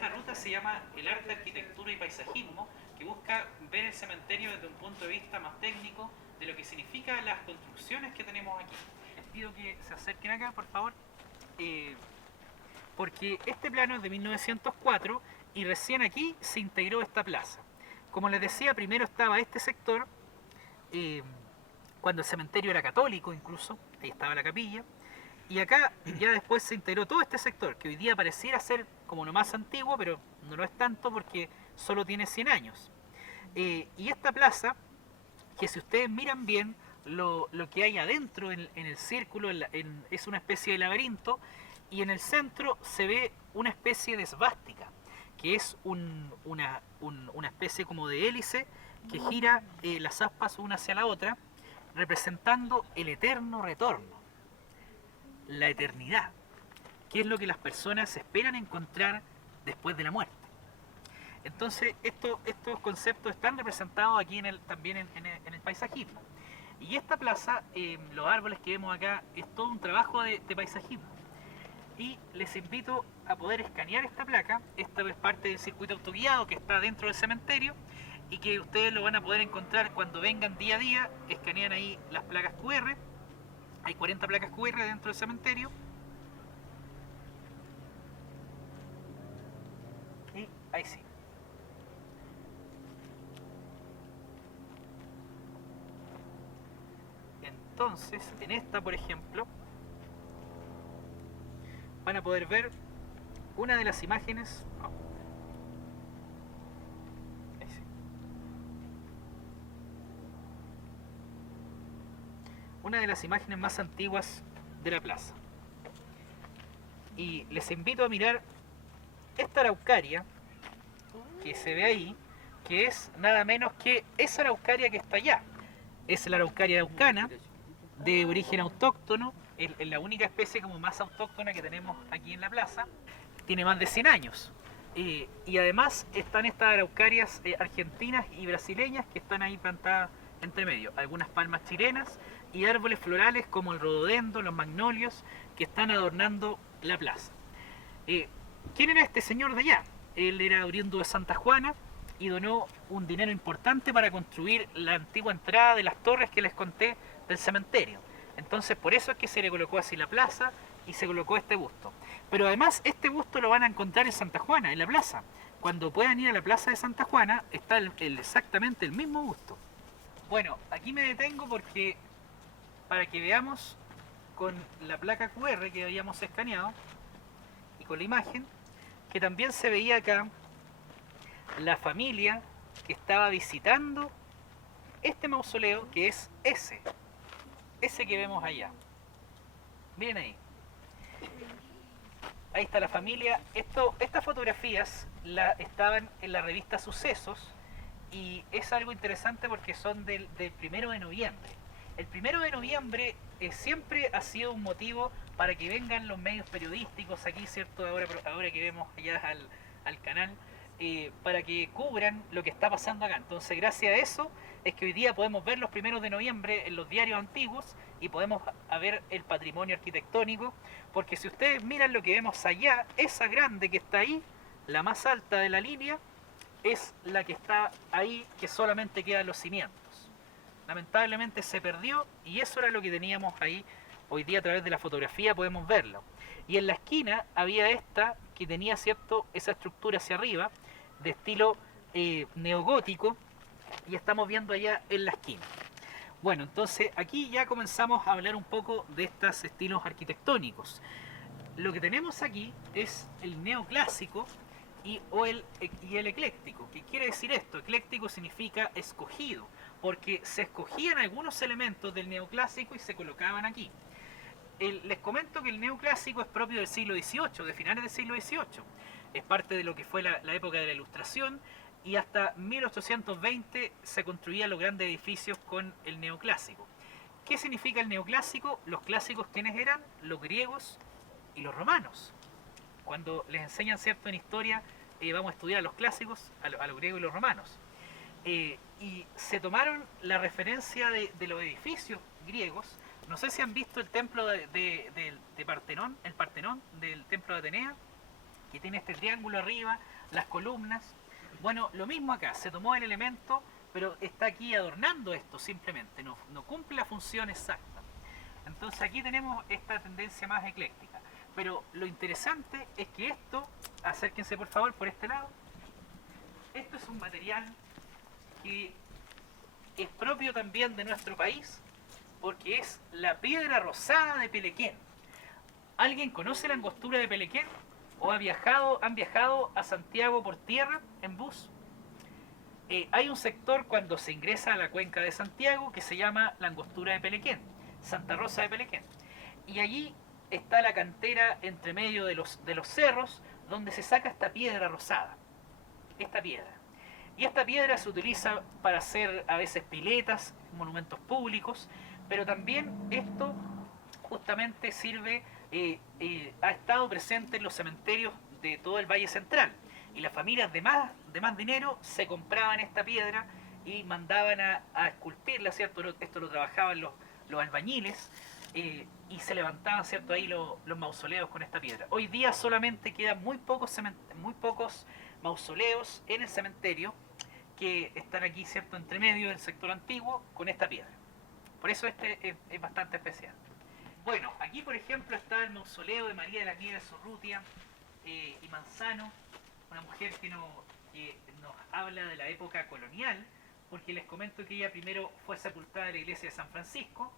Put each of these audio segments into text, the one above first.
esta ruta se llama el arte, arquitectura y paisajismo, que busca ver el cementerio desde un punto de vista más técnico de lo que significan las construcciones que tenemos aquí. Les pido que se acerquen acá, por favor, porque este plano es de 1904 y recién aquí se integró esta plaza. Como les decía, primero estaba este sector, cuando el cementerio era católico incluso, ahí estaba la capilla, y acá ya después se integró todo este sector, que hoy día pareciera ser como lo más antiguo, pero no lo es tanto porque solo tiene 100 años. Y esta plaza, que si ustedes miran bien, lo que hay adentro en el círculo es una especie de laberinto, y en el centro se ve una especie de esvástica, que es una especie como de hélice que gira las aspas una hacia la otra, representando el eterno retorno, la eternidad, que es lo que las personas esperan encontrar después de la muerte. Entonces, estos conceptos están representados aquí también en el paisajismo. Y esta plaza, los árboles que vemos acá, es todo un trabajo de paisajismo. Y les invito a poder escanear esta placa. Esta es parte del circuito autoguiado que está dentro del cementerio y que ustedes lo van a poder encontrar cuando vengan día a día. Escanean ahí las placas QR. Hay 40 placas QR dentro del cementerio. Y ahí sí. Entonces, en esta, por ejemplo, van a poder ver una de las imágenes. Ahí sí. Una de las imágenes más antiguas de la plaza. Y les invito a mirar esta araucaria que se ve ahí, que es nada menos que esa araucaria que está allá. Es la araucaria araucana, de origen autóctono, es la única especie como más autóctona que tenemos aquí en la plaza. Tiene más de 100 años. Y además están estas araucarias argentinas y brasileñas que están ahí plantadas entre medio. Algunas palmas chilenas y árboles florales como el rododendro, los magnolios, que están adornando la plaza. ¿Quién era este señor de allá? Él era oriundo de Santa Juana y donó un dinero importante para construir la antigua entrada de las torres que les conté del cementerio. Entonces por eso es que se le colocó así la plaza y se colocó este busto. Pero además este busto lo van a encontrar en Santa Juana, en la plaza. Cuando puedan ir a la plaza de Santa Juana está exactamente el mismo busto. Bueno, aquí me detengo porque para que veamos con la placa QR que habíamos escaneado y con la imagen, que también se veía acá la familia que estaba visitando este mausoleo, que es ese que vemos allá. Miren ahí. Ahí está la familia. Estas fotografías estaban en la revista Sucesos y es algo interesante porque son del 1 de noviembre. El 1 de noviembre siempre ha sido un motivo para que vengan los medios periodísticos aquí, ¿cierto? Ahora que vemos allá al canal, para que cubran lo que está pasando acá. Entonces, gracias a eso es que hoy día podemos ver los 1 de noviembre en los diarios antiguos y podemos ver el patrimonio arquitectónico, porque si ustedes miran lo que vemos allá, esa grande que está ahí, la más alta de la línea, es la que está ahí, que solamente quedan los cimientos. Lamentablemente se perdió y eso era lo que teníamos ahí. Hoy día a través de la fotografía podemos verlo. Y en la esquina había esta que tenía, ¿cierto?, esa estructura hacia arriba de estilo neogótico, y estamos viendo allá en la esquina. Bueno, entonces aquí ya comenzamos a hablar un poco de estos estilos arquitectónicos. Lo que tenemos aquí es el neoclásico y el ecléctico. ¿Qué quiere decir esto? Ecléctico significa escogido, porque se escogían algunos elementos del neoclásico y se colocaban aquí. Les comento que el neoclásico es propio del siglo XVIII, de finales del siglo XVIII. Es parte de lo que fue la época de la Ilustración, y hasta 1820 se construían los grandes edificios con el neoclásico. ¿Qué significa el neoclásico? Los clásicos, ¿quiénes eran? Los griegos y los romanos. Cuando les enseñan, ¿cierto?, en historia, vamos a estudiar a los clásicos, a los griegos y los romanos. Y se tomaron la referencia de los edificios griegos. No sé si han visto el templo de Partenón, el Partenón del templo de Atenea. que tiene este triángulo arriba, las columnas. Bueno, lo mismo acá, se tomó el elemento, pero está aquí adornando esto simplemente, no cumple la función exacta. Entonces aquí tenemos esta tendencia más ecléctica. Pero lo interesante es que esto, acérquense por favor por este lado, esto es un material que es propio también de nuestro país, porque es la piedra rosada de Pelequén. ¿Alguien conoce la angostura de Pelequén? ¿O han viajado a Santiago por tierra en bus? Hay un sector cuando se ingresa a la cuenca de Santiago que se llama la angostura de Pelequén, Santa Rosa de Pelequén. Y allí está la cantera entre medio de los cerros donde se saca esta piedra rosada. Esta piedra. Y esta piedra se utiliza para hacer a veces piletas, monumentos públicos, pero también esto justamente sirve, ha estado presente en los cementerios de todo el Valle Central. Y las familias de más dinero se compraban esta piedra y mandaban a esculpirla, ¿cierto? Esto lo trabajaban los albañiles, y se levantaban, ¿cierto?, ahí los mausoleos con esta piedra. Hoy día solamente quedan muy pocos mausoleos en el cementerio que están aquí, ¿cierto?, entre medio del sector antiguo con esta piedra. Por eso este es bastante especial. Bueno, aquí por ejemplo está el mausoleo de María de las Nieves Urrutia y Manzano, una mujer que nos habla de la época colonial, porque les comento que ella primero fue sepultada en la iglesia de San Francisco,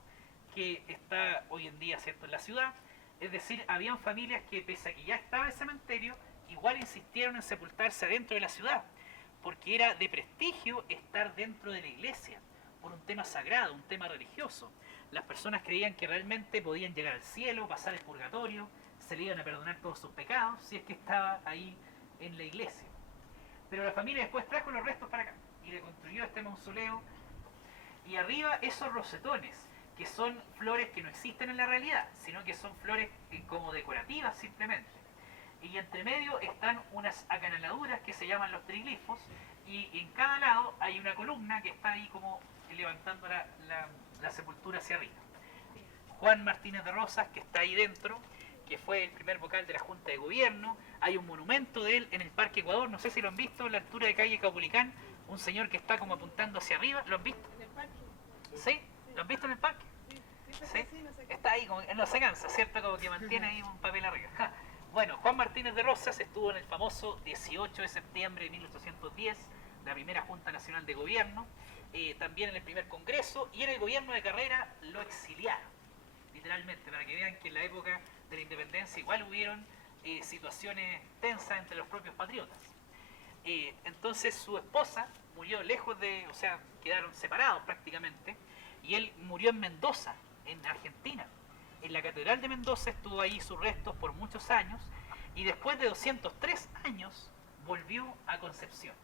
que está hoy en día, ¿cierto?, en la ciudad. Es decir, habían familias que pese a que ya estaba el cementerio, igual insistieron en sepultarse dentro de la ciudad, porque era de prestigio estar dentro de la iglesia, por un tema sagrado, un tema religioso. Las personas creían que realmente podían llegar al cielo, pasar el purgatorio, se le iban a perdonar todos sus pecados si es que estaba ahí en la iglesia. Pero la familia después trajo los restos para acá y le construyó este mausoleo, y arriba esos rosetones, que son flores que no existen en la realidad, sino que son flores como decorativas simplemente. Y entre medio están unas acanaladuras que se llaman los triglifos, y en cada lado hay una columna que está ahí como levantando la sepultura hacia arriba. Juan Martínez de Rosas, que está ahí dentro, que fue el primer vocal de la Junta de Gobierno. Hay un monumento de él en el Parque Ecuador, no sé si lo han visto, en la altura de calle Caupolicán, un señor que está como apuntando hacia arriba. ¿Lo han visto? ¿En el parque? ¿Sí? ¿Lo han visto en el parque? Sí, ¿Sí? Está ahí, como, no se cansa, ¿cierto? Como que mantiene ahí un papel arriba. Bueno, Juan Martínez de Rosas estuvo en el famoso 18 de septiembre de 1810, la primera Junta Nacional de Gobierno, también en el primer Congreso, y en el gobierno de Carrera lo exiliaron, literalmente, para que vean que en la época de la independencia igual hubieron situaciones tensas entre los propios patriotas. Entonces su esposa murió lejos de, o sea, quedaron separados prácticamente, y él murió en Mendoza, en Argentina. En la Catedral de Mendoza estuvo ahí sus restos por muchos años, y después de 203 años volvió a Concepción,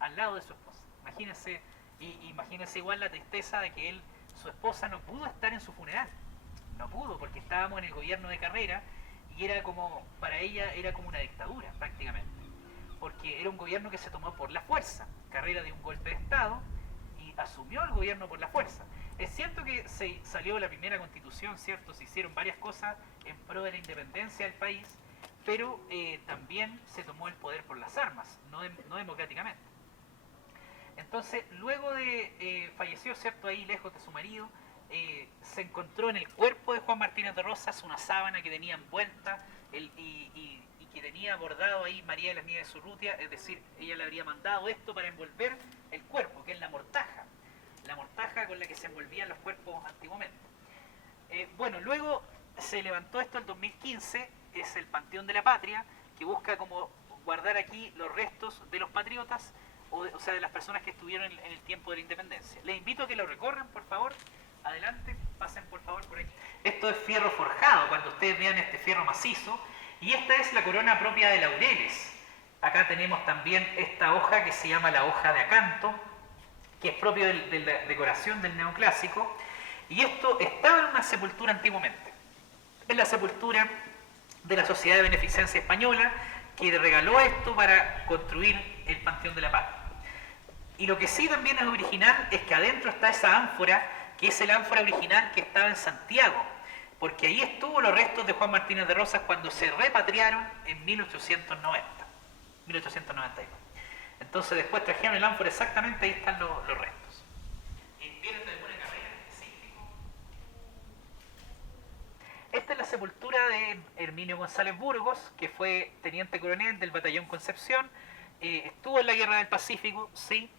al lado de su esposa. Imagínense igual la tristeza de que su esposa no pudo estar en su funeral. No pudo, porque estábamos en el gobierno de Carrera, y era como, para ella era como una dictadura prácticamente, porque era un gobierno que se tomó por la fuerza. Carrera dio un golpe de Estado y asumió el gobierno por la fuerza. Es cierto que se salió la primera constitución, ¿cierto? Se hicieron varias cosas en pro de la independencia del país, pero también se tomó el poder por las armas, no democráticamente. Entonces, luego de falleció, ¿cierto?, ahí lejos de su marido, se encontró en el cuerpo de Juan Martínez de Rosas una sábana que tenía envuelta y que tenía bordado ahí María de las Nieves Urrutia, es decir, ella le habría mandado esto para envolver el cuerpo, que es la mortaja con la que se envolvían los cuerpos antiguamente. Bueno, luego se levantó esto el 2015, es el Panteón de la Patria, que busca como guardar aquí los restos de los patriotas, o sea, de las personas que estuvieron en el tiempo de la independencia. Les invito a que lo recorran, por favor. Adelante, pasen por favor por aquí. Esto es fierro forjado, cuando ustedes vean este fierro macizo, y esta es la corona propia de laureles. Acá tenemos también esta hoja que se llama la hoja de acanto, que es propio de la decoración del neoclásico, y esto estaba en una sepultura antiguamente. Es la sepultura de la Sociedad de Beneficencia Española, que regaló esto para construir el Panteón de la Patria. Y lo que sí también es original es que adentro está esa ánfora, que es el ánfora original que estaba en Santiago, porque ahí estuvo los restos de Juan Martínez de Rosas cuando se repatriaron en 1892. Entonces después trajeron el ánfora exactamente, ahí están los restos. ¿Tienen alguna carrera específica? Esta es la sepultura de Herminio González Burgos, que fue teniente coronel del batallón Concepción, estuvo en la Guerra del Pacífico, sí,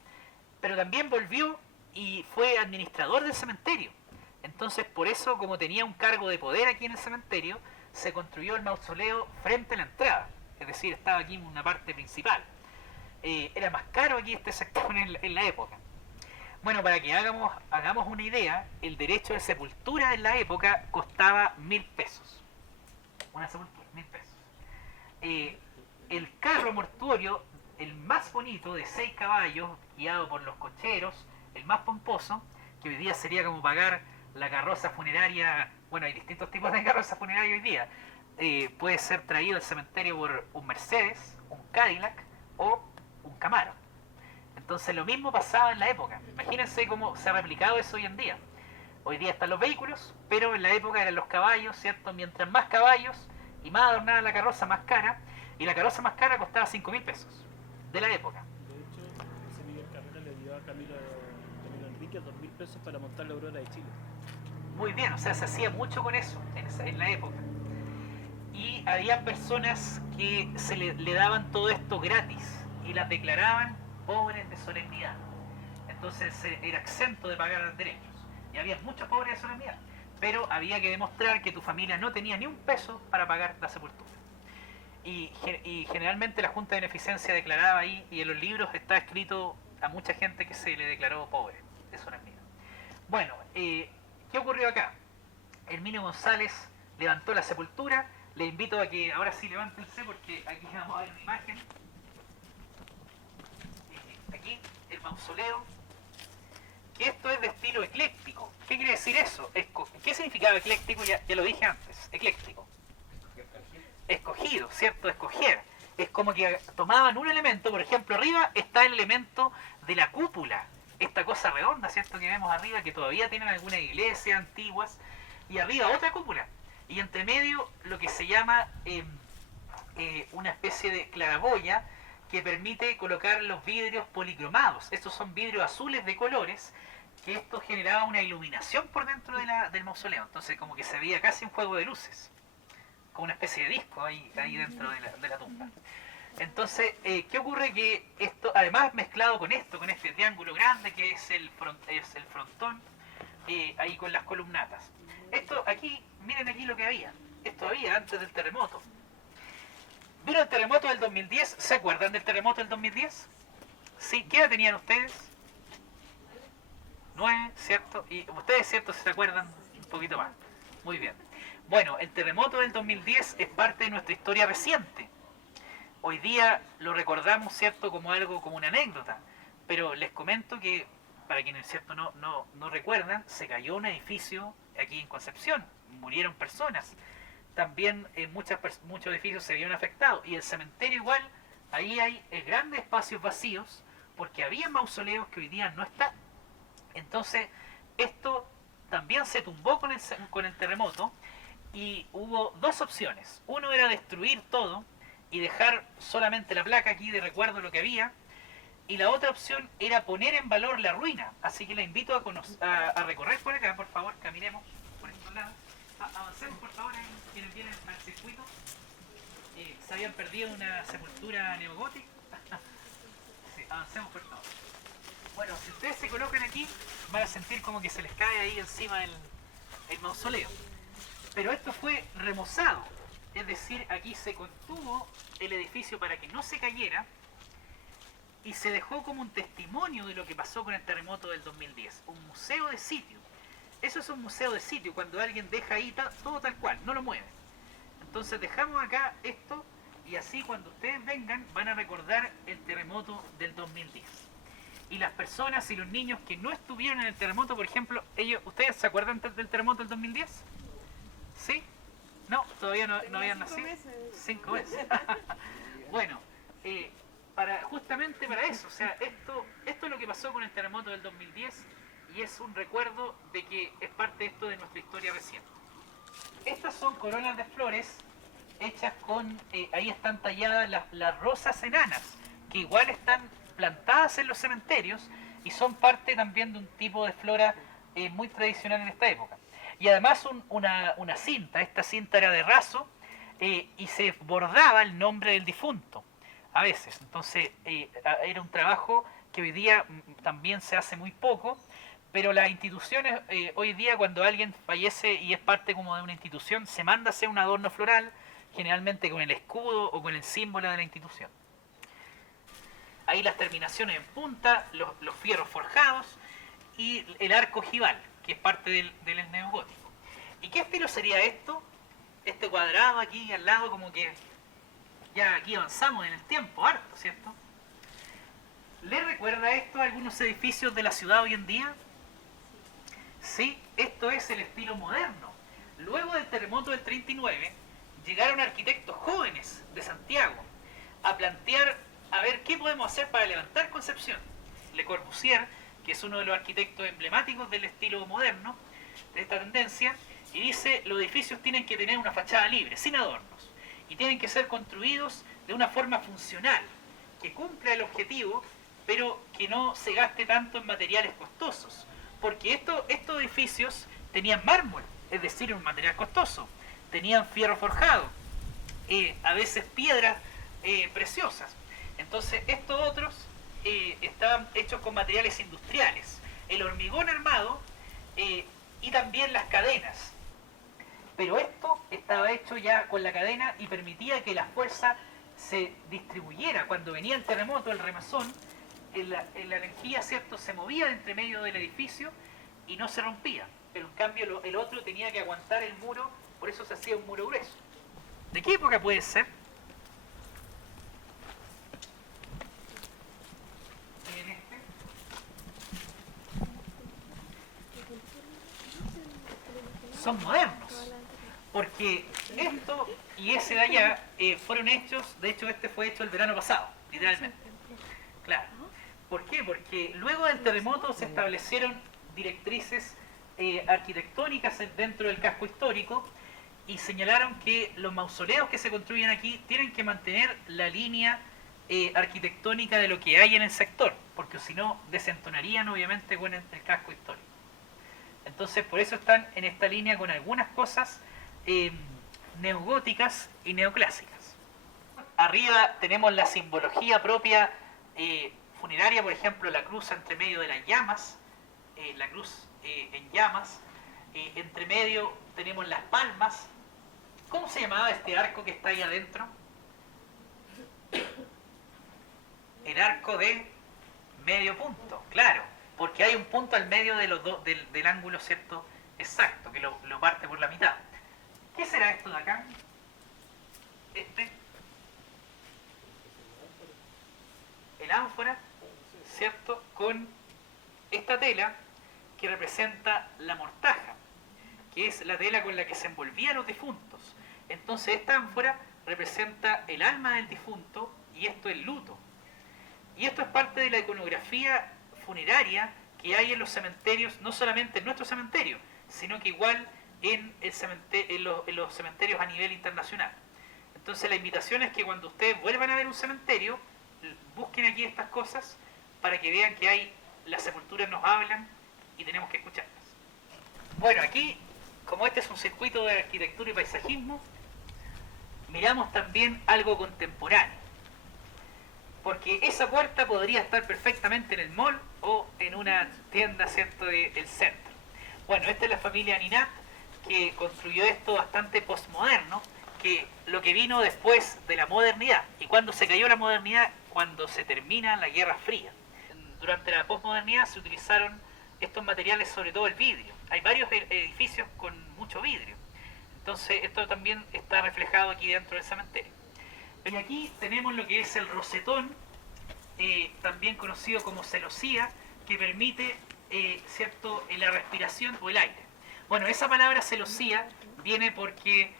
pero también volvió y fue administrador del cementerio. Entonces, por eso, como tenía un cargo de poder aquí en el cementerio, se construyó el mausoleo frente a la entrada, es decir, estaba aquí en una parte principal. Era más caro aquí este sector en la época. Bueno, para que hagamos una idea, el derecho de sepultura en la época costaba 1.000 pesos. Una sepultura, 1.000 pesos. El carro mortuorio, el más bonito, de 6 caballos, guiado por los cocheros, el más pomposo, que hoy día sería como pagar la carroza funeraria. Bueno, hay distintos tipos de carroza funeraria hoy día. Puede ser traído al cementerio por un Mercedes, un Cadillac o un Camaro. Entonces lo mismo pasaba en la época. Imagínense cómo se ha replicado eso hoy en día. Hoy día están los vehículos, pero en la época eran los caballos, ¿cierto? Mientras más caballos y más adornada la carroza, más cara. Y la carroza más cara costaba 5.000 pesos de la época. De hecho, ese Miguel Carrera le dio a Camilo Enrique 2.000 pesos para montar la Aurora de Chile. Muy bien, o sea, se hacía mucho con eso en la época. Y había personas que le daban todo esto gratis y las declaraban pobres de solemnidad. Entonces era exento de pagar derechos. Y había muchos pobres de solemnidad. Pero había que demostrar que tu familia no tenía ni un peso para pagar la sepultura. Y generalmente la Junta de Beneficencia declaraba ahí, y en los libros está escrito a mucha gente que se le declaró pobre de solemnidad. Bueno, ¿qué ocurrió acá? Herminio González levantó la sepultura. Le invito a que ahora sí levántense, porque aquí vamos a ver una imagen. Aquí, el mausoleo. Que esto es de estilo ecléctico. ¿Qué quiere decir eso? ¿Qué significaba ecléctico? Ya lo dije antes. Ecléctico. Escogido, ¿cierto? Escoger. Es como que tomaban un elemento, por ejemplo, arriba está el elemento de la cúpula. Esta cosa redonda, ¿cierto? Que vemos arriba, que todavía tienen algunas iglesias antiguas. Y arriba otra cúpula. Y entre medio lo que se llama una especie de claraboya que permite colocar los vidrios policromados. Estos son vidrios azules de colores, que esto generaba una iluminación por dentro del mausoleo. Entonces como que se veía casi un juego de luces, como una especie de disco ahí dentro de la tumba. Entonces, ¿qué ocurre? Que esto, además mezclado con este triángulo grande que es el frontón, ahí con las columnatas. Esto aquí, miren aquí lo que había. Esto había antes del terremoto. ¿Vieron el terremoto del 2010? ¿Se acuerdan del terremoto del 2010? ¿Sí? ¿Qué edad tenían ustedes? 9, ¿cierto? Y ustedes, ¿cierto? ¿Se acuerdan? Un poquito más. Muy bien. Bueno, el terremoto del 2010 es parte de nuestra historia reciente. Hoy día lo recordamos, ¿cierto? Como algo, como una anécdota. Pero les comento que, para quienes, ¿cierto? No recuerdan, se cayó un edificio aquí en Concepción. Murieron personas. También muchos edificios se vieron afectados. Y el cementerio igual, ahí hay grandes espacios vacíos, porque había mausoleos que hoy día no están. Entonces, esto también se tumbó con el terremoto, y hubo dos opciones. Uno era destruir todo y dejar solamente la placa aquí de recuerdo de lo que había, y la otra opción era poner en valor la ruina. Así que la invito a recorrer por acá, por favor, caminemos por estos lados. Avancemos por favor, quienes vienen al circuito. Se habían perdido una sepultura neogótica. Sí, avancemos por favor. Bueno, si ustedes se colocan aquí, van a sentir como que se les cae ahí encima el mausoleo. Pero esto fue remozado, es decir, aquí se contuvo el edificio para que no se cayera, y se dejó como un testimonio de lo que pasó con el terremoto del 2010, un museo de sitio. Eso es un museo de sitio, cuando alguien deja ahí todo tal cual, no lo mueve. Entonces dejamos acá esto, y así cuando ustedes vengan van a recordar el terremoto del 2010. Y las personas y los niños que no estuvieron en el terremoto, por ejemplo, ¿ustedes se acuerdan del terremoto del 2010? ¿Sí? No, todavía no habían nacido. 5 veces. Bueno, justamente para eso, o sea, esto es lo que pasó con el terremoto del 2010, y es un recuerdo de que es parte de esto de nuestra historia reciente. estas son coronas de flores hechas con, ahí están talladas las rosas enanas, que igual están plantadas en los cementerios y son parte también de un tipo de flora muy tradicional en esta época. Y además una cinta, esta cinta era de raso y se bordaba el nombre del difunto a veces. Entonces era un trabajo que hoy día también se hace muy poco, pero las instituciones hoy día cuando alguien fallece y es parte como de una institución, se manda a hacer un adorno floral, generalmente con el escudo o con el símbolo de la institución. Ahí las terminaciones en punta, los fierros forjados y el arco ojival, que es parte del neogótico. ¿Y qué estilo sería esto? Este cuadrado aquí al lado, como que ya aquí avanzamos en el tiempo, harto, ¿cierto? ¿Le recuerda esto a algunos edificios de la ciudad hoy en día? Sí, esto es el estilo moderno. Luego del terremoto del 39, llegaron arquitectos jóvenes de Santiago a plantear a ver qué podemos hacer para levantar Concepción. Le Corbusier, que es uno de los arquitectos emblemáticos del estilo moderno, de esta tendencia, y dice, los edificios tienen que tener una fachada libre, sin adornos, y tienen que ser construidos de una forma funcional, que cumpla el objetivo, pero que no se gaste tanto en materiales costosos, porque estos edificios tenían mármol, es decir, un material costoso, tenían fierro forjado, a veces piedras preciosas. Entonces estos otros estaban hechos con materiales industriales, el hormigón armado y también las cadenas. Pero esto estaba hecho ya con la cadena y permitía que la fuerza se distribuyera. Cuando venía el terremoto, el remesón, la energía, ¿cierto?, se movía de entre medio del edificio y no se rompía. Pero en cambio el otro tenía que aguantar el muro, por eso se hacía un muro grueso. ¿De qué época puede ser? Son modernos, porque esto y ese de allá fueron hechos, de hecho este fue hecho el verano pasado, literalmente. Claro. ¿Por qué? Porque luego del terremoto se establecieron directrices arquitectónicas dentro del casco histórico y señalaron que los mausoleos que se construyen aquí tienen que mantener la línea arquitectónica de lo que hay en el sector, porque si no desentonarían obviamente con el casco histórico. Entonces por eso están en esta línea con algunas cosas neogóticas y neoclásicas. Arriba tenemos la simbología propia funeraria, por ejemplo la cruz entre medio de las llamas, la cruz en llamas, entre medio tenemos las palmas. ¿Cómo se llamaba este arco que está ahí adentro? El arco de medio punto, claro, porque hay un punto al medio de los dos del ángulo, ¿cierto?, exacto, que lo parte por la mitad. ¿Qué será esto de acá? El ánfora, ¿cierto?, con esta tela que representa la mortaja, que es la tela con la que se envolvían los difuntos. Entonces esta ánfora representa el alma del difunto y esto es luto. Y esto es parte de la iconografía funeraria que hay en los cementerios, no solamente en nuestro cementerio, sino que igual en los cementerios a nivel internacional. Entonces la invitación es que cuando ustedes vuelvan a ver un cementerio, busquen aquí estas cosas para que vean que hay, las sepulturas nos hablan y tenemos que escucharlas. Bueno, aquí, como este es un circuito de arquitectura y paisajismo, miramos también algo contemporáneo. Porque esa puerta podría estar perfectamente en el mall o en una tienda, ¿cierto?, del centro. Bueno, esta es la familia Ninat, que construyó esto bastante postmoderno, que lo que vino después de la modernidad. ¿Y cuando se cayó la modernidad? Cuando se termina la Guerra Fría. Durante la postmodernidad se utilizaron estos materiales, sobre todo el vidrio. Hay varios edificios con mucho vidrio. Entonces esto también está reflejado aquí dentro del cementerio. Y aquí tenemos lo que es el rosetón, también conocido como celosía, que permite ¿cierto?, la respiración o el aire. Bueno, esa palabra celosía viene porque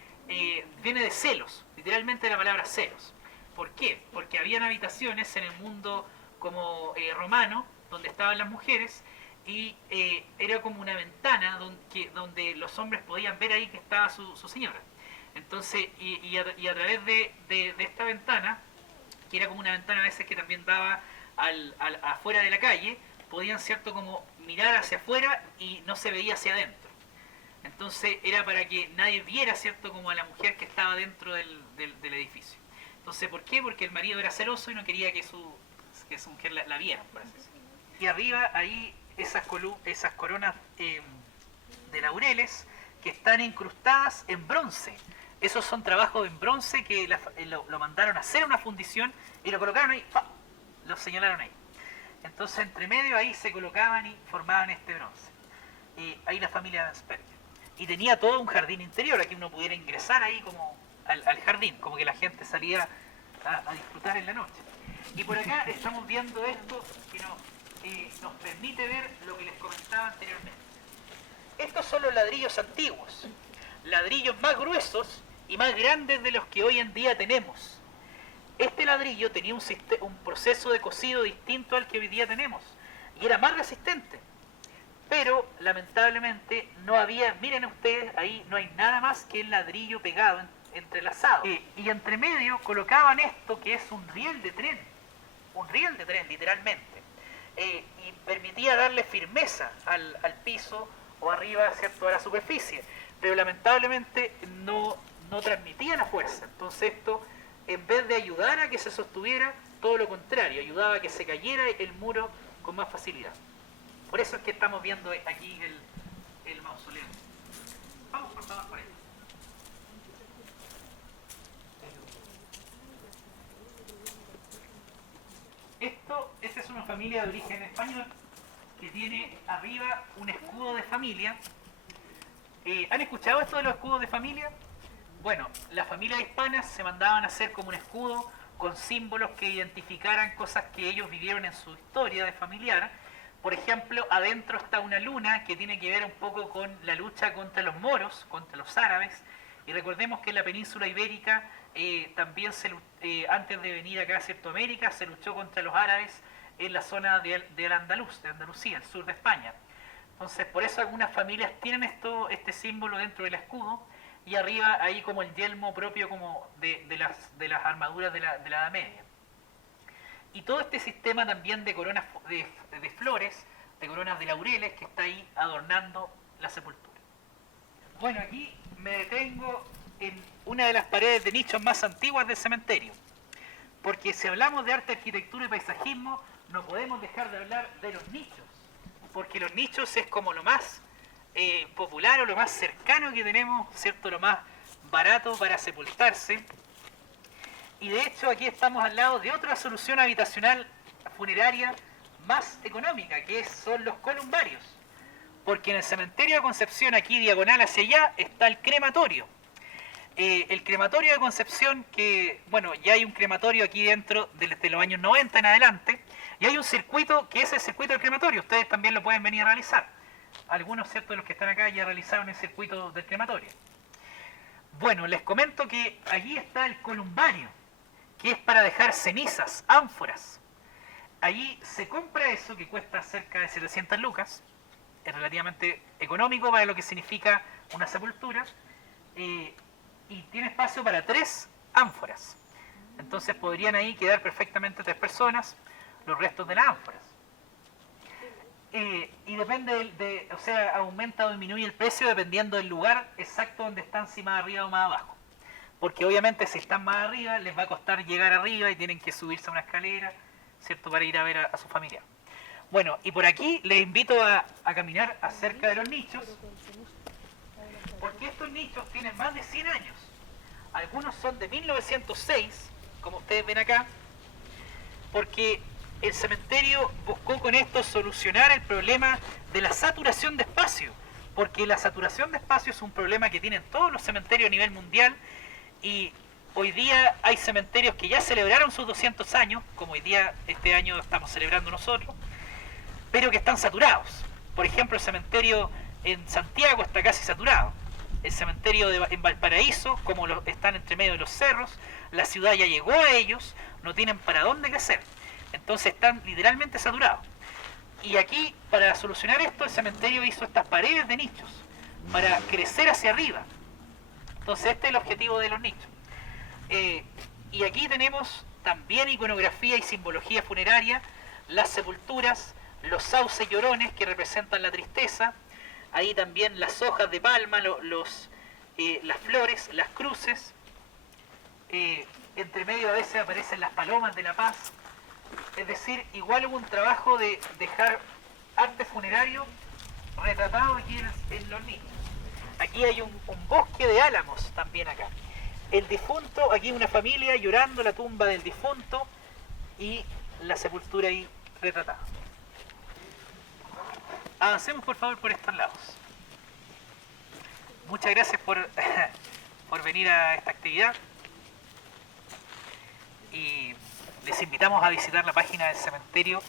viene de celos, literalmente de la palabra celos. ¿Por qué? Porque habían habitaciones en el mundo como romano, donde estaban las mujeres, y era como una ventana donde los hombres podían ver ahí que estaba su señora. Entonces, y a través de esta ventana, que era como una ventana a veces que también daba afuera de la calle, podían, cierto, como mirar hacia afuera y no se veía hacia adentro. Entonces era para que nadie viera, cierto, como a la mujer que estaba dentro del edificio. Entonces, ¿por qué? Porque el marido era celoso y no quería que su mujer la viera, por así decirlo. Y arriba ahí esas coronas de laureles que están incrustadas en bronce. Esos son trabajos en bronce que lo mandaron a hacer una fundición y lo colocaron ahí, ¡pam!, lo señalaron ahí. Entonces, entre medio ahí se colocaban y formaban este bronce. Ahí la familia Ansperger. Y tenía todo un jardín interior, aquí uno pudiera ingresar ahí como al jardín, como que la gente salía a disfrutar en la noche. Y por acá estamos viendo esto que nos permite ver lo que les comentaba anteriormente. Estos son los ladrillos antiguos, ladrillos más gruesos y más grandes de los que hoy en día tenemos. Este ladrillo tenía un proceso de cocido distinto al que hoy día tenemos y era más resistente. Pero lamentablemente no había, miren ustedes, ahí no hay nada más que el ladrillo pegado, entrelazado. Y entre medio colocaban esto que es un riel de tren literalmente. Y permitía darle firmeza al piso o arriba, ¿cierto?, a la superficie. Pero lamentablemente no transmitía la fuerza. Entonces esto, en vez de ayudar a que se sostuviera, todo lo contrario, ayudaba a que se cayera el muro con más facilidad. Por eso es que estamos viendo aquí el mausoleo. Vamos por favor por ahí. Esta es una familia de origen español que tiene arriba un escudo de familia. ¿Han escuchado esto de los escudos de familia? Bueno, las familias hispanas se mandaban a hacer como un escudo con símbolos que identificaran cosas que ellos vivieron en su historia de familiar. Por ejemplo, adentro está una luna que tiene que ver un poco con la lucha contra los moros, contra los árabes. Y recordemos que en la península ibérica también antes de venir acá a América, se luchó contra los árabes en la zona de Andalucía, el sur de España. Entonces, por eso algunas familias tienen este símbolo dentro del escudo, y arriba ahí como el yelmo propio como de las armaduras de la Edad Media. Y todo este sistema también de coronas de flores, de coronas de laureles, que está ahí adornando la sepultura. Bueno, aquí me detengo en una de las paredes de nichos más antiguas del cementerio, porque si hablamos de arte, arquitectura y paisajismo, no podemos dejar de hablar de los nichos, porque los nichos es como lo más popular o lo más cercano que tenemos, ¿cierto?, lo más barato para sepultarse. Y de hecho aquí estamos al lado de otra solución habitacional funeraria más económica, que son los columbarios. Porque en el cementerio de Concepción, aquí diagonal hacia allá, está el crematorio. El crematorio de Concepción, que, bueno, ya hay un crematorio aquí dentro desde los años 90 en adelante, y hay un circuito que es el circuito del crematorio. Ustedes también lo pueden venir a realizar. Algunos, ¿cierto?, de los que están acá ya realizaron el circuito del crematorio. Bueno, les comento que allí está el columbario, que es para dejar cenizas, ánforas. Allí se compra eso, que cuesta cerca de 700 lucas, es relativamente económico para lo que significa una sepultura, y tiene espacio para 3 ánforas. Entonces podrían ahí quedar perfectamente 3 personas, los restos de las ánforas. Y depende, o sea, aumenta o disminuye el precio dependiendo del lugar exacto donde están, si más arriba o más abajo. Porque obviamente si están más arriba les va a costar llegar arriba y tienen que subirse a una escalera, ¿cierto?, para ir a ver a su familia. Bueno, y por aquí les invito a caminar acerca de los nichos, porque estos nichos tienen más de 100 años. Algunos son de 1906, como ustedes ven acá, porque el cementerio buscó con esto solucionar el problema de la saturación de espacio, porque la saturación de espacio es un problema que tienen todos los cementerios a nivel mundial, y hoy día hay cementerios que ya celebraron sus 200 años, como hoy día, este año estamos celebrando nosotros, pero que están saturados. Por ejemplo, el cementerio en Santiago está casi saturado. El cementerio en Valparaíso, como están entre medio de los cerros, la ciudad ya llegó a ellos, no tienen para dónde crecer. Entonces están literalmente saturados. Y aquí, para solucionar esto, el cementerio hizo estas paredes de nichos para crecer hacia arriba. Entonces este es el objetivo de los nichos. Y aquí tenemos también iconografía y simbología funeraria, las sepulturas, los sauces llorones que representan la tristeza, ahí también las hojas de palma, las flores, las cruces, entre medio a veces aparecen las palomas de la paz. Es decir, igual hubo un trabajo de dejar arte funerario retratado aquí en los nichos. Aquí hay un bosque de álamos también acá. El difunto, aquí una familia llorando la tumba del difunto y la sepultura ahí retratada. Avancemos por favor por estos lados. Muchas gracias por venir a esta actividad y les invitamos a visitar la página del cementerio,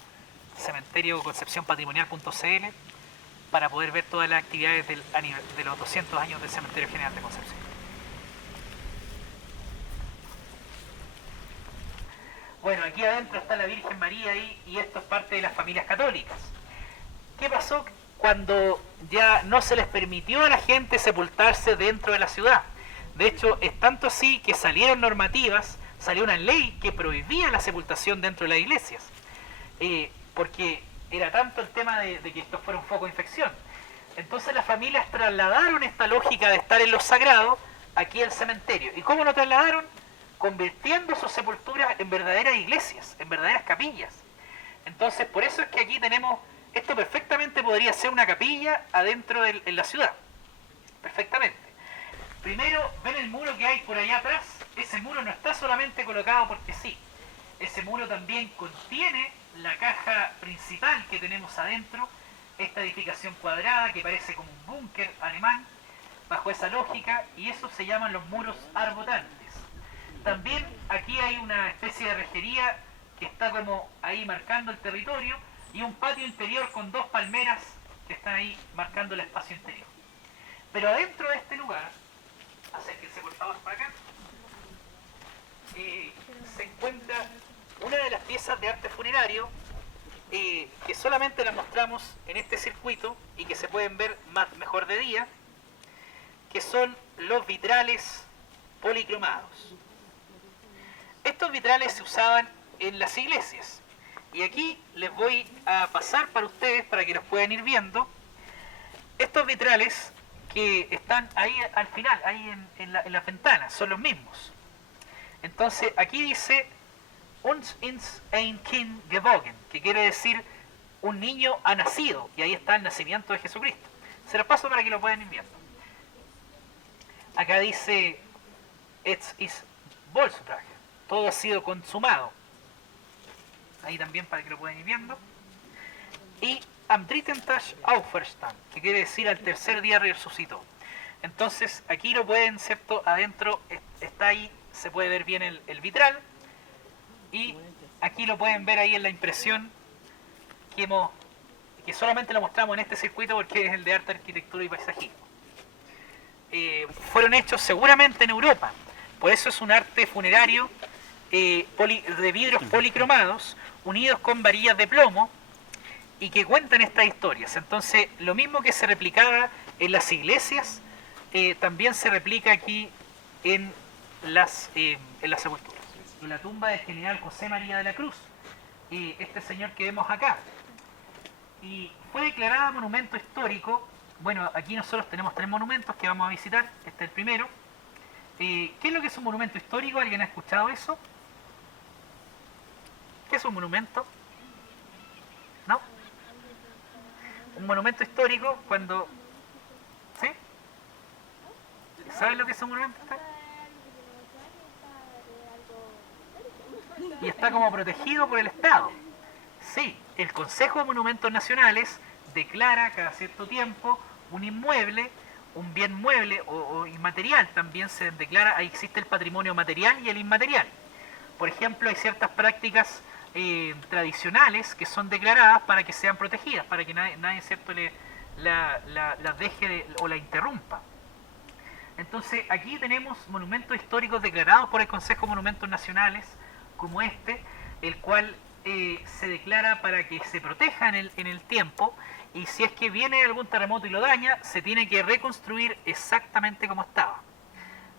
cementerioconcepcionpatrimonial.cl, para poder ver todas las actividades de los 200 años del Cementerio General de Concepción. Bueno, aquí adentro está la Virgen María y esto es parte de las familias católicas. ¿Qué pasó cuando ya no se les permitió a la gente sepultarse dentro de la ciudad? De hecho, es tanto así que salieron normativas, salió una ley que prohibía la sepultación dentro de las iglesias, porque era tanto el tema de que esto fuera un foco de infección. Entonces las familias trasladaron esta lógica de estar en lo sagrado aquí al cementerio. ¿Y cómo lo trasladaron? Convirtiendo sus sepulturas en verdaderas iglesias, en verdaderas capillas. Entonces por eso es que aquí tenemos, esto perfectamente podría ser una capilla adentro en la ciudad, perfectamente. Primero, ven el muro que hay por allá atrás. Ese muro no está solamente colocado porque sí, ese muro también contiene la caja principal que tenemos adentro, esta edificación cuadrada que parece como un búnker alemán, bajo esa lógica, y eso se llaman los muros arbotantes. También aquí hay una especie de rejería que está como ahí marcando el territorio y un patio interior con dos palmeras que están ahí marcando el espacio interior. Pero adentro de este lugar, acérquense por favor para acá, se encuentra una de las piezas de arte funerario que solamente las mostramos en este circuito y que se pueden ver mejor de día, que son los vitrales policromados. Estos vitrales se usaban en las iglesias y aquí les voy a pasar para ustedes para que los puedan ir viendo. Estos vitrales que están ahí al final, ahí en las ventanas, son los mismos. Entonces aquí dice Uns ins ein Kind geboren, que quiere decir un niño ha nacido, y ahí está el nacimiento de Jesucristo. Se los paso para que lo puedan ir viendo. Acá dice Es ist vollbracht, todo ha sido consumado. Ahí también para que lo puedan ir viendo. Y am dritten Tag auferstand, que quiere decir al tercer día resucitó. Entonces aquí lo pueden, ¿cierto? Adentro está ahí, se puede ver bien el vitral. Y aquí lo pueden ver ahí en la impresión que solamente lo mostramos en este circuito porque es el de arte, arquitectura y paisajismo. Fueron hechos seguramente en Europa, por eso es un arte funerario de vidrios policromados unidos con varillas de plomo y que cuentan estas historias. Entonces lo mismo que se replicaba en las iglesias también se replica aquí en las sepulturas. La tumba del general José María de la Cruz, este señor que vemos acá, y fue declarada monumento histórico. Bueno, aquí nosotros tenemos 3 monumentos que vamos a visitar, este es el primero. ¿Qué es lo que es un monumento histórico? ¿Alguien ha escuchado eso? ¿Qué es un monumento? ¿No? Un monumento histórico cuando... ¿Sí? ¿Saben lo que es un monumento histórico? Y está como protegido por el Estado. Sí, el Consejo de Monumentos Nacionales declara cada cierto tiempo un inmueble, un bien mueble o inmaterial. También se declara, ahí existe el patrimonio material y el inmaterial. Por ejemplo, hay ciertas prácticas tradicionales que son declaradas para que sean protegidas, para que nadie ¿cierto? las deje o la interrumpa. Entonces aquí tenemos monumentos históricos declarados por el Consejo de Monumentos Nacionales, como este, el cual se declara para que se proteja en el tiempo, y si es que viene algún terremoto y lo daña, se tiene que reconstruir exactamente como estaba,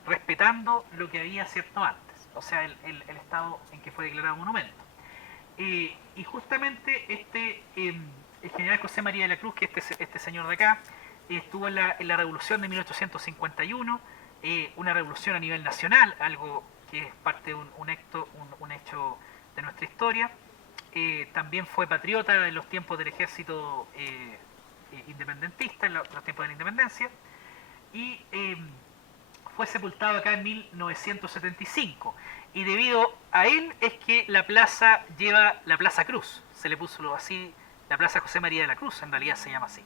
respetando lo que había cierto antes, o sea, el estado en que fue declarado monumento. Y justamente el general José María de la Cruz, que este señor de acá, estuvo en la revolución de 1851, una revolución a nivel nacional, algo que es parte de un hecho de nuestra historia. También fue patriota en los tiempos del ejército independentista, en los tiempos de la independencia, y fue sepultado acá en 1975. Y debido a él es que la plaza lleva la Plaza Cruz, se le puso así, la Plaza José María de la Cruz, en realidad se llama así,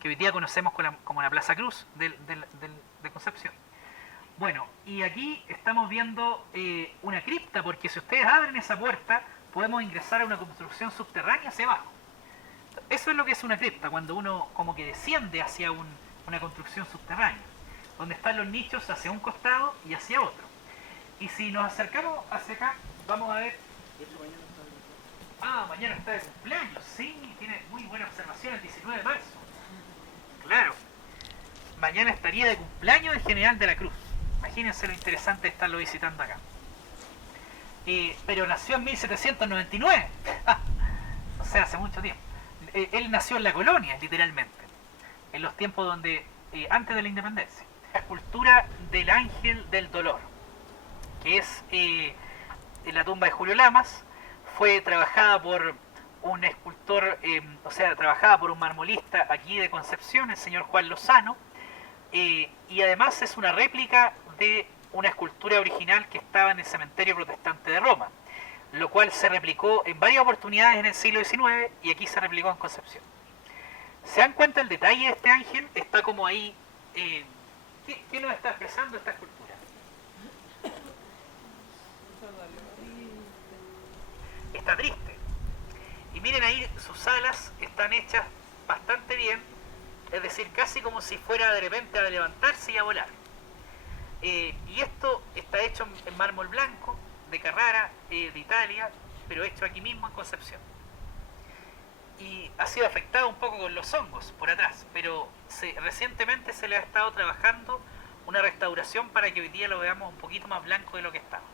que hoy día conocemos como la Plaza Cruz de Concepción. Bueno, y aquí estamos viendo una cripta, porque si ustedes abren esa puerta, podemos ingresar a una construcción subterránea hacia abajo. Eso es lo que es una cripta, cuando uno como que desciende hacia una construcción subterránea, donde están los nichos hacia un costado y hacia otro. Y si nos acercamos hacia acá, vamos a ver... mañana está de cumpleaños, sí, tiene muy buena observación, el 19 de marzo. Claro, mañana estaría de cumpleaños el general de la Cruz. Imagínense lo interesante de estarlo visitando acá. Pero nació en 1799, o sea, hace mucho tiempo. Él nació en la colonia, literalmente, en los tiempos donde antes de la independencia. La escultura del Ángel del Dolor, que es en la tumba de Julio Lamas, fue trabajada por un escultor, trabajada por un marmolista aquí de Concepción, el señor Juan Lozano, y además es una réplica de una escultura original que estaba en el cementerio protestante de Roma, lo cual se replicó en varias oportunidades en el siglo XIX y aquí se replicó en Concepción. ¿Se dan cuenta el detalle de este ángel? Está como ahí... ¿Qué nos está expresando esta escultura? Está triste. Y miren ahí, sus alas están hechas bastante bien, es decir, casi como si fuera de repente a levantarse y a volar. Y esto está hecho en mármol blanco, de Carrara, de Italia, pero hecho aquí mismo en Concepción. Y ha sido afectado un poco con los hongos por atrás, pero recientemente se le ha estado trabajando una restauración para que hoy día lo veamos un poquito más blanco de lo que estaba.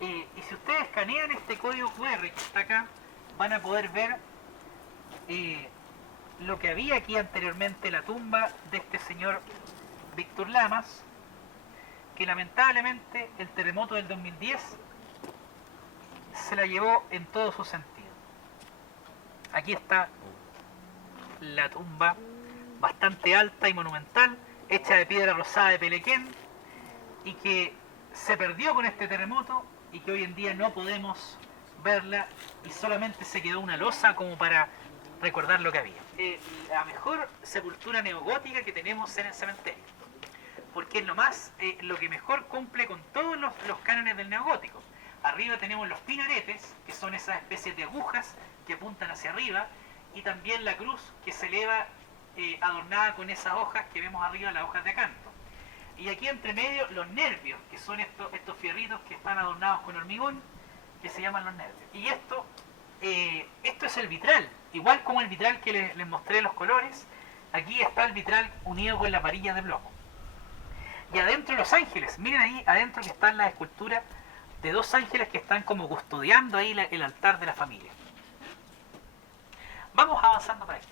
Y si ustedes escanean este código QR que está acá, van a poder ver lo que había aquí anteriormente, la tumba de este señor Víctor Lamas, que lamentablemente el terremoto del 2010 se la llevó en todo su sentido. Aquí está la tumba, bastante alta y monumental, hecha de piedra rosada de Pelequén, y que se perdió con este terremoto y que hoy en día no podemos verla, y solamente se quedó una losa como para recordar lo que había. La mejor sepultura neogótica que tenemos en el cementerio, porque es lo que mejor cumple con todos los cánones del neogótico. Arriba tenemos los pinaretes, que son esas especies de agujas que apuntan hacia arriba, y también la cruz que se eleva adornada con esas hojas que vemos arriba, las hojas de acanto. Y aquí entre medio los nervios, que son estos fierritos que están adornados con hormigón, que se llaman los nervios. Y esto es el vitral, igual como el vitral que les mostré los colores. Aquí está el vitral unido con las varillas de plomo. Y adentro los ángeles, miren ahí adentro que están las esculturas de dos ángeles que están como custodiando ahí el altar de la familia. Vamos avanzando para aquí.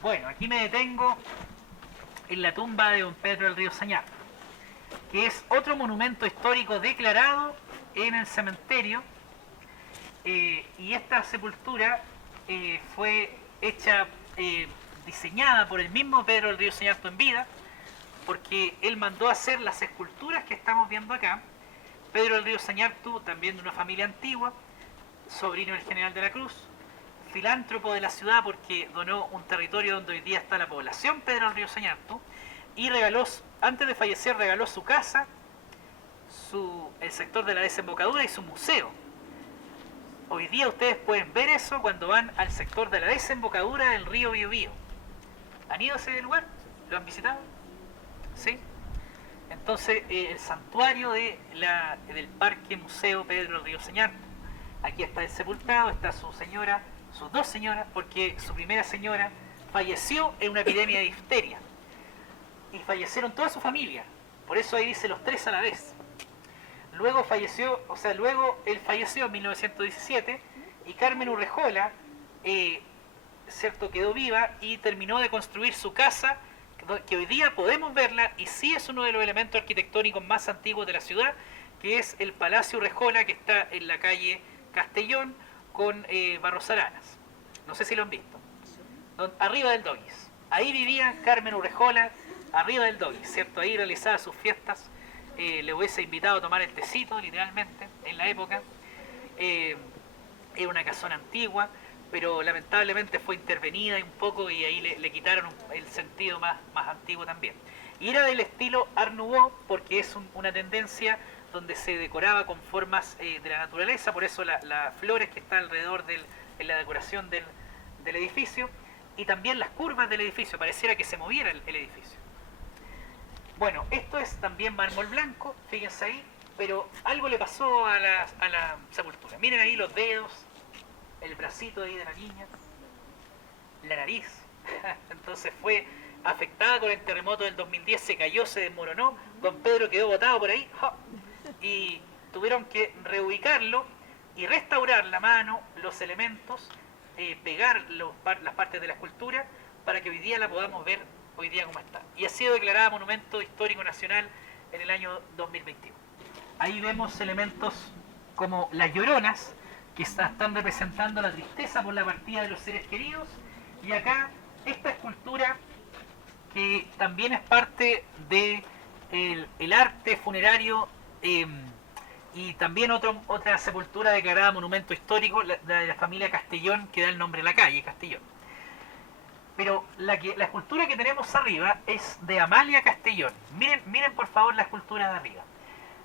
Bueno, aquí me detengo en la tumba de don Pedro del Río Sañar, que es otro monumento histórico declarado en el cementerio, y esta sepultura fue hecha, diseñada por el mismo Pedro del Río Sañartu en vida, porque él mandó hacer las esculturas que estamos viendo acá. Pedro del Río Sañartu, también de una familia antigua, sobrino del general de la Cruz, filántropo de la ciudad porque donó un territorio donde hoy día está la población Pedro del Río Sañartu, y regaló, antes de fallecer, regaló su casa, el sector de la desembocadura y su museo. Hoy día ustedes pueden ver eso cuando van al sector de la desembocadura del río Biobío. ¿Han ido a ese lugar? ¿Lo han visitado? ¿Sí? Entonces, el santuario del Parque Museo Pedro Río Señar. Aquí está el sepultado, está su señora, sus dos señoras, porque su primera señora falleció en una epidemia de difteria. Y fallecieron toda su familia. Por eso ahí dice los tres a la vez. Luego él falleció en 1917 y Carmen Urrejola, cierto, quedó viva y terminó de construir su casa, que hoy día podemos verla y sí es uno de los elementos arquitectónicos más antiguos de la ciudad, que es el Palacio Urrejola, que está en la calle Castellón con Barros Aranas. No sé si lo han visto. Arriba del Doggies. Ahí vivía Carmen Urrejola, arriba del Doggies, ¿cierto? Ahí realizaba sus fiestas. Le hubiese invitado a tomar el tecito, literalmente, en la época. Era una casona antigua, pero lamentablemente fue intervenida un poco y ahí le quitaron el sentido más antiguo también. Y era del estilo Art Nouveau, porque es una tendencia donde se decoraba con formas de la naturaleza, por eso las flores que están alrededor en la decoración del edificio, y también las curvas del edificio, pareciera que se moviera el edificio. Bueno, esto es también mármol blanco, fíjense ahí, pero algo le pasó a la sepultura. Miren ahí los dedos, el bracito ahí de la niña, la nariz. Entonces fue afectada con el terremoto del 2010, se cayó, se desmoronó, don Pedro quedó botado por ahí, y tuvieron que reubicarlo y restaurar la mano, los elementos, pegar las partes de la escultura para que hoy día la podamos ver hoy día como está. Y ha sido declarada Monumento Histórico Nacional en el año 2021. Ahí vemos elementos como las lloronas, que están representando la tristeza por la partida de los seres queridos, y acá esta escultura que también es parte de el arte funerario, y también otra sepultura declarada Monumento Histórico, la de la familia Castellón, que da el nombre a la calle, Castellón. Pero la escultura que tenemos arriba es de Amalia Castellón. Miren por favor la escultura de arriba.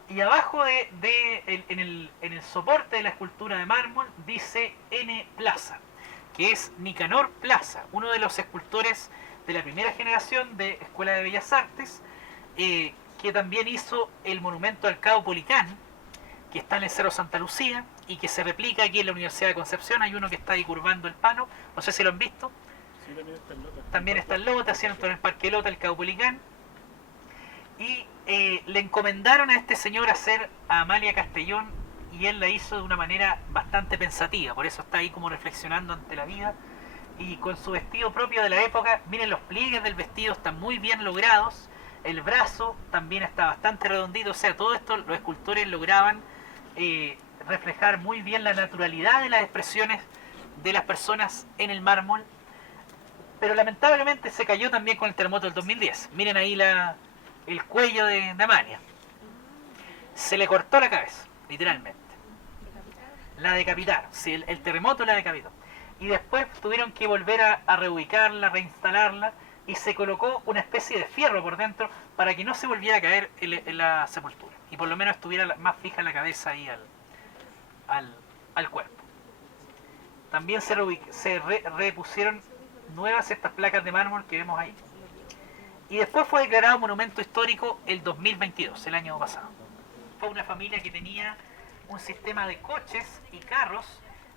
Y abajo en el soporte de la escultura de mármol dice N. Plaza, que es Nicanor Plaza, uno de los escultores de la primera generación de Escuela de Bellas Artes, que también hizo el monumento al Caupolicán, que está en el Cerro Santa Lucía y que se replica aquí en la Universidad de Concepción. Hay uno que está ahí curvando el palo, no sé si lo han visto. Sí, también está en Lota, ¿cierto? En el Parque Lota, el Caupolicán. Y le encomendaron a este señor hacer a Amalia Castellón, y él la hizo de una manera bastante pensativa, por eso está ahí como reflexionando ante la vida, y con su vestido propio de la época. Miren, los pliegues del vestido están muy bien logrados, el brazo también está bastante redondito, o sea, todo esto los escultores lograban reflejar muy bien la naturalidad de las expresiones de las personas en el mármol. Pero lamentablemente se cayó también con el terremoto del 2010. Miren ahí el cuello de Amalia. Se le cortó la cabeza, literalmente. La decapitaron. Sí, el terremoto la decapitó. Y después tuvieron que volver a reubicarla, reinstalarla, y se colocó una especie de fierro por dentro para que no se volviera a caer en la sepultura. Y por lo menos estuviera más fija la cabeza ahí al cuerpo. También se repusieron nuevas estas placas de mármol que vemos ahí. Y después fue declarado Monumento Histórico el 2022, el año pasado. Fue una familia que tenía un sistema de coches y carros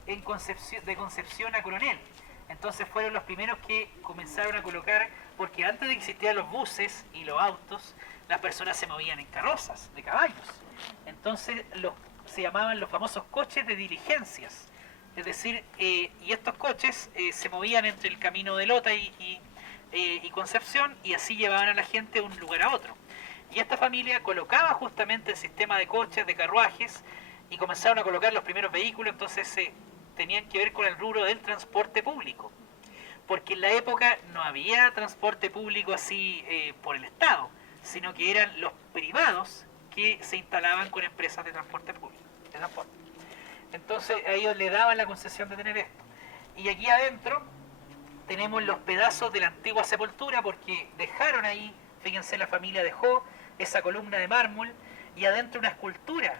de Concepción a Coronel. Entonces fueron los primeros que comenzaron a colocar, porque antes de que existieran los buses y los autos, las personas se movían en carrozas de caballos. Entonces se llamaban los famosos coches de diligencias. Es decir, y estos coches se movían entre el camino de Lota y Concepción, y así llevaban a la gente de un lugar a otro. Y esta familia colocaba justamente el sistema de coches, de carruajes, y comenzaron a colocar los primeros vehículos. Entonces tenían que ver con el rubro del transporte público, porque en la época no había transporte público así por el Estado, sino que eran los privados que se instalaban con empresas de transporte público, de transporte. Entonces a ellos le daban la concesión de tener esto. Y aquí adentro tenemos los pedazos de la antigua sepultura, porque dejaron ahí, fíjense, la familia dejó esa columna de mármol, y adentro una escultura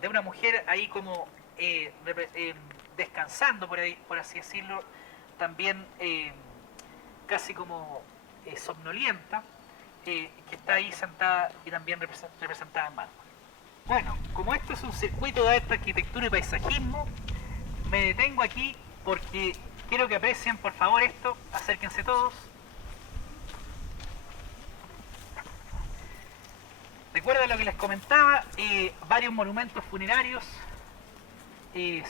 de una mujer ahí como descansando, por así decirlo, también casi como somnolienta, que está ahí sentada y también representada en mármol. Bueno, como esto es un circuito de alta arquitectura y paisajismo, me detengo aquí porque quiero que aprecien por favor esto, acérquense todos. Recuerden lo que les comentaba, varios monumentos funerarios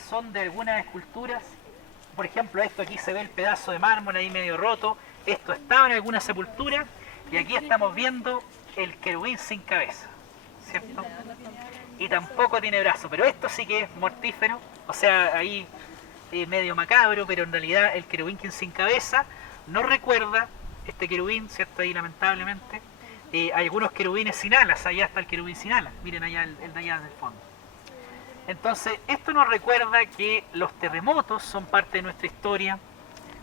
son de algunas esculturas. Por ejemplo, esto aquí se ve el pedazo de mármol ahí medio roto, esto estaba en alguna sepultura, y aquí estamos viendo el querubín sin cabeza, ¿cierto? Y tampoco tiene brazo, pero esto sí que es mortífero, o sea, ahí medio macabro, pero en realidad el querubín sin cabeza no recuerda este querubín, ¿cierto? Ahí lamentablemente. Hay algunos querubines sin alas, allá está el querubín sin alas, miren allá el de allá del fondo. Entonces, esto nos recuerda que los terremotos son parte de nuestra historia.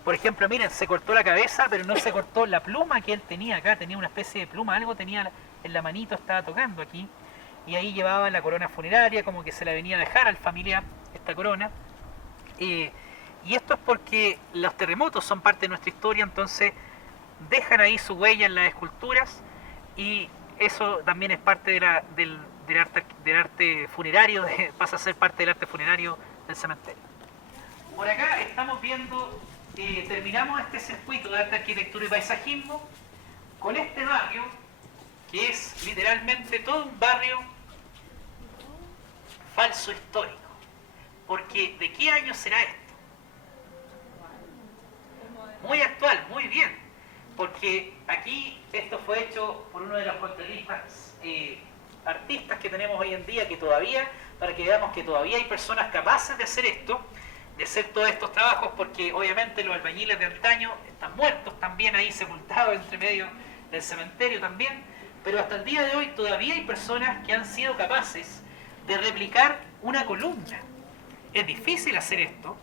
Por ejemplo, miren, se cortó la cabeza, pero no se cortó la pluma que él tenía acá, tenía una especie de pluma, algo tenía en la manito, estaba tocando aquí, y ahí llevaba la corona funeraria, como que se la venía a dejar al familiar, esta corona. Y esto es porque los terremotos son parte de nuestra historia, entonces dejan ahí su huella en las esculturas, y eso también es parte del arte funerario, pasa a ser parte del arte funerario del cementerio. Por acá estamos viendo, terminamos este circuito de arte, arquitectura y paisajismo con este barrio, que es literalmente todo un barrio falso histórico. Porque, ¿de qué año será esto? Muy actual, muy bien. Porque aquí esto fue hecho por uno de los portretistas artistas que tenemos hoy en día, que todavía, para que veamos que todavía hay personas capaces de hacer esto, de hacer todos estos trabajos, porque obviamente los albañiles de antaño están muertos también ahí, sepultados entre medio del cementerio también, pero hasta el día de hoy todavía hay personas que han sido capaces de replicar una columna. Es difícil hacer esto,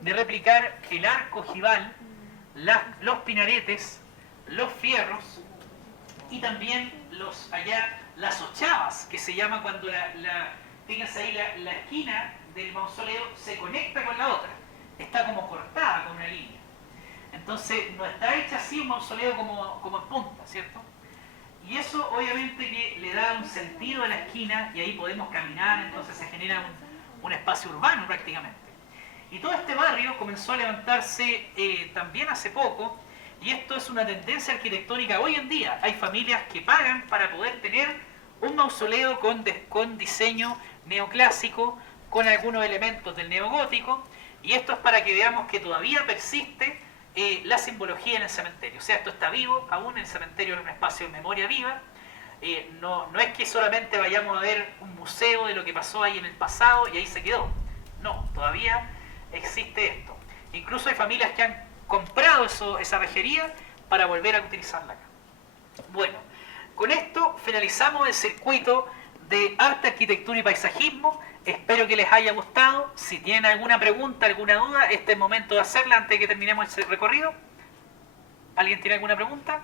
de replicar el arco ojival, los pinaretes, los fierros y también las ochavas, que se llama cuando fíjense ahí la esquina del mausoleo se conecta con la otra, está como cortada con una línea. Entonces no está hecha así un mausoleo como en punta, ¿cierto? Y eso obviamente que le da un sentido a la esquina y ahí podemos caminar, entonces se genera un espacio urbano prácticamente. Y todo este barrio comenzó a levantarse también hace poco, y esto es una tendencia arquitectónica hoy en día. Hay familias que pagan para poder tener un mausoleo con diseño neoclásico, con algunos elementos del neogótico, y esto es para que veamos que todavía persiste la simbología en el cementerio. O sea, esto está vivo, aún el cementerio es un espacio de memoria viva. No es que solamente vayamos a ver un museo de lo que pasó ahí en el pasado y ahí se quedó. No, todavía existe esto. Incluso hay familias que han comprado esa rejería para volver a utilizarla acá. Bueno, con esto finalizamos el circuito de arte, arquitectura y paisajismo. Espero que les haya gustado. Si tienen alguna pregunta, alguna duda, este es el momento de hacerla antes de que terminemos el recorrido. ¿Alguien tiene alguna pregunta?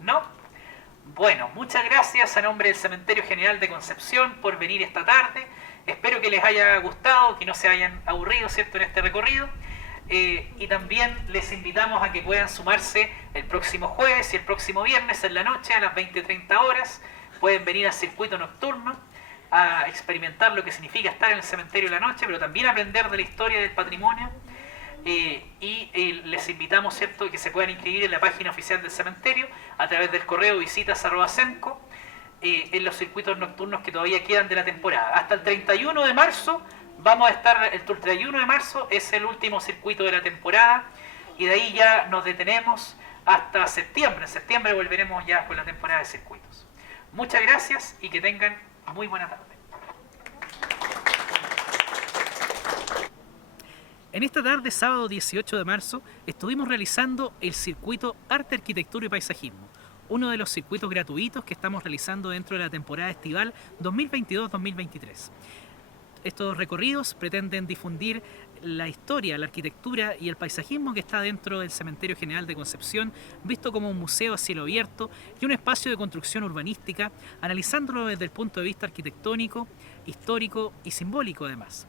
¿No? Bueno, muchas gracias a nombre del Cementerio General de Concepción por venir esta tarde. Espero que les haya gustado, que no se hayan aburrido, ¿cierto?, en este recorrido. Y también les invitamos a que puedan sumarse el próximo jueves y el próximo viernes en la noche a las 20:30 horas. Pueden venir al circuito nocturno a experimentar lo que significa estar en el cementerio en la noche, pero también aprender de la historia del patrimonio. Les invitamos, ¿cierto?, que se puedan inscribir en la página oficial del cementerio a través del correo visitas@cenco en los circuitos nocturnos que todavía quedan de la temporada. Hasta el 31 de marzo vamos a estar, el 31 de marzo es el último circuito de la temporada y de ahí ya nos detenemos hasta septiembre. En septiembre volveremos ya con la temporada de circuitos. Muchas gracias y que tengan muy buena tarde. En esta tarde, sábado 18 de marzo, estuvimos realizando el circuito Arte, Arquitectura y Paisajismo, uno de los circuitos gratuitos que estamos realizando dentro de la temporada estival 2022-2023. Estos recorridos pretenden difundir la historia, la arquitectura y el paisajismo que está dentro del Cementerio General de Concepción, visto como un museo a cielo abierto y un espacio de construcción urbanística, analizándolo desde el punto de vista arquitectónico, histórico y simbólico además.